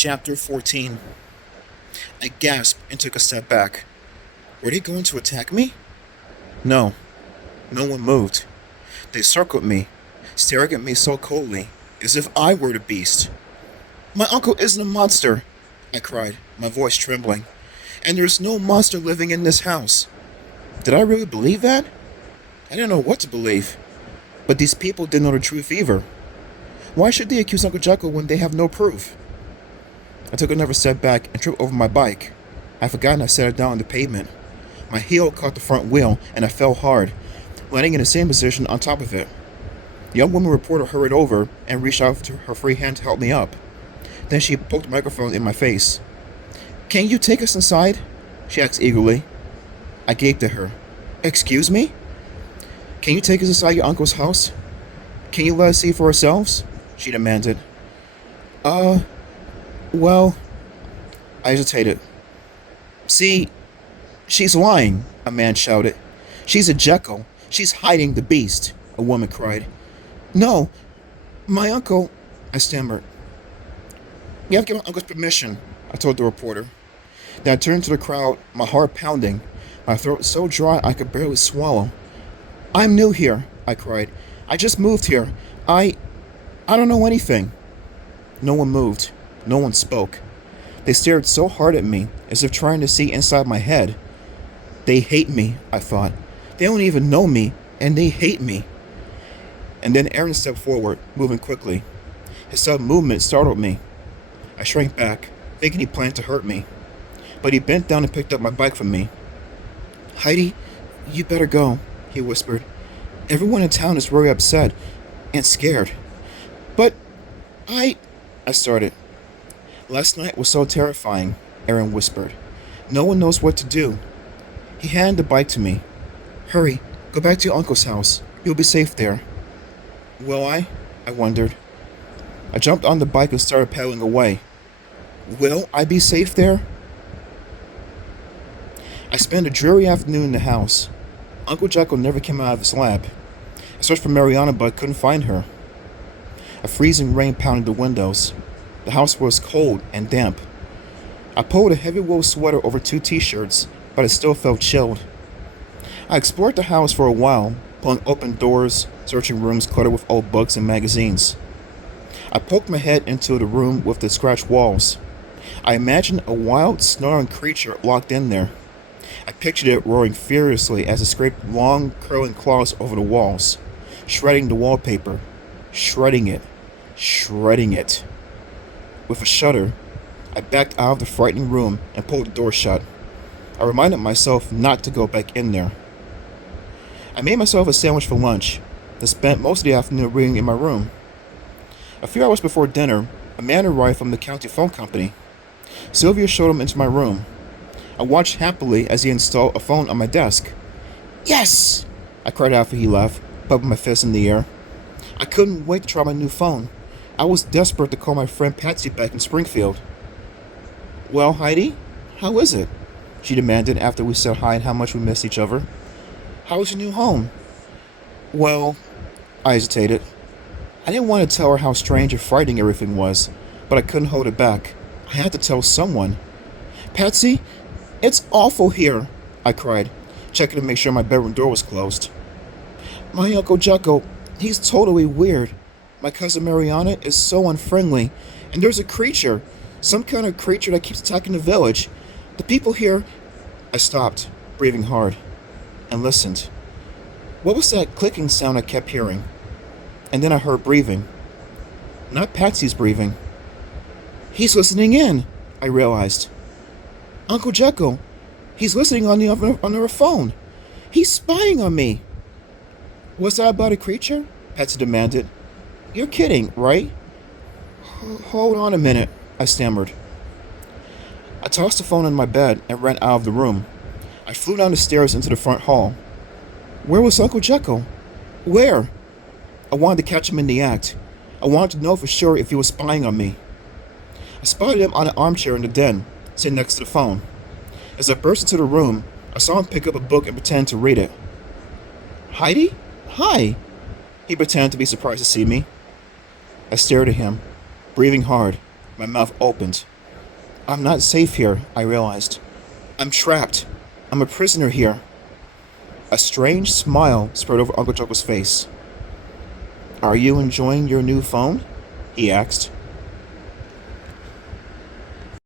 Chapter 14. I gasped and took a step back. Were they going to attack me? No. No one moved. They circled me, staring at me so coldly, as if I were the beast. My uncle isn't a monster, I cried, my voice trembling. And there's no monster living in this house. Did I really believe that? I didn't know what to believe. But these people didn't know the truth either. Why should they accuse Uncle Jekyll when they have no proof? I took another step back and tripped over my bike. I had forgotten I set it down on the pavement. My heel caught the front wheel and I fell hard, landing in the same position on top of it. The young woman reporter hurried over and reached out to her free hand to help me up. Then she poked the microphone in my face. "Can you take us inside?" she asked eagerly. I gaped at her. "Excuse me? Can you take us inside your uncle's house? Can you let us see for ourselves?" she demanded. Well, I hesitated. "See, she's lying," a man shouted. "She's a Jekyll. She's hiding the beast," a woman cried. "No, my uncle," I stammered. "You have to get my uncle's permission," I told the reporter. Then I turned to the crowd, my heart pounding, my throat so dry I could barely swallow. "I'm new here," I cried. "I just moved here. I don't know anything." No one moved. No one spoke. They stared so hard at me, as if trying to see inside my head. They hate me, I thought. They don't even know me, and they hate me. And then Aaron stepped forward, moving quickly. His sudden movement startled me. I shrank back, thinking he planned to hurt me. But he bent down and picked up my bike from me. "Heidi, you better go," he whispered. "Everyone in town is very upset and scared." "But I started. "Last night was so terrifying," Aaron whispered. "No one knows what to do." He handed the bike to me. "Hurry, go back to your uncle's house. You'll be safe there." "Will I?" I wondered. I jumped on the bike and started pedaling away. Will I be safe there? I spent a dreary afternoon in the house. Uncle Jekyll never came out of his lab. I searched for Mariana but couldn't find her. A freezing rain pounded the windows. The house was cold and damp. I pulled a heavy wool sweater over 2 t-shirts, but I still felt chilled. I explored the house for a while, pulling open doors, searching rooms cluttered with old books and magazines. I poked my head into the room with the scratched walls. I imagined a wild, snarling creature locked in there. I pictured it roaring furiously as it scraped long, curling claws over the walls, shredding the wallpaper, shredding it. With a shudder, I backed out of the frightening room and pulled the door shut. I reminded myself not to go back in there. I made myself a sandwich for lunch, then spent most of the afternoon reading in my room. A few hours before dinner, a man arrived from the county phone company. Sylvia showed him into my room. I watched happily as he installed a phone on my desk. "Yes!" I cried after he left, pumping my fist in the air. I couldn't wait to try my new phone. I was desperate to call my friend Patsy back in Springfield. "Well, Heidi, how is it?" she demanded after we said hi and how much we missed each other. "How's your new home?" "Well," I hesitated. I didn't want to tell her how strange and frightening everything was, but I couldn't hold it back. I had to tell someone. "Patsy, it's awful here," I cried, checking to make sure my bedroom door was closed. "My Uncle Jekyll, he's totally weird. My cousin Mariana is so unfriendly, and there's a creature, some kind of creature that keeps attacking the village. The people here—" I stopped, breathing hard, and listened. What was that clicking sound I kept hearing? And then I heard breathing. Not Patsy's breathing. "He's listening in," I realized. "Uncle Jekyll, he's listening on the other phone. He's spying on me." "Was that about a creature?" Patsy demanded. "You're kidding, right?" Hold on a minute," I stammered. I tossed the phone in my bed and ran out of the room. I flew down the stairs into the front hall. Where was Uncle Jekyll? Where? I wanted to catch him in the act. I wanted to know for sure if he was spying on me. I spotted him on an armchair in the den, sitting next to the phone. As I burst into the room, I saw him pick up a book and pretend to read it. "Heidi? Hi!" He pretended to be surprised to see me. I stared at him, breathing hard, My mouth opened. I'm not safe here, I realized. I'm trapped. I'm a prisoner here. A strange smile spread over Uncle Jekyll's face. Are you enjoying your new phone? He asked.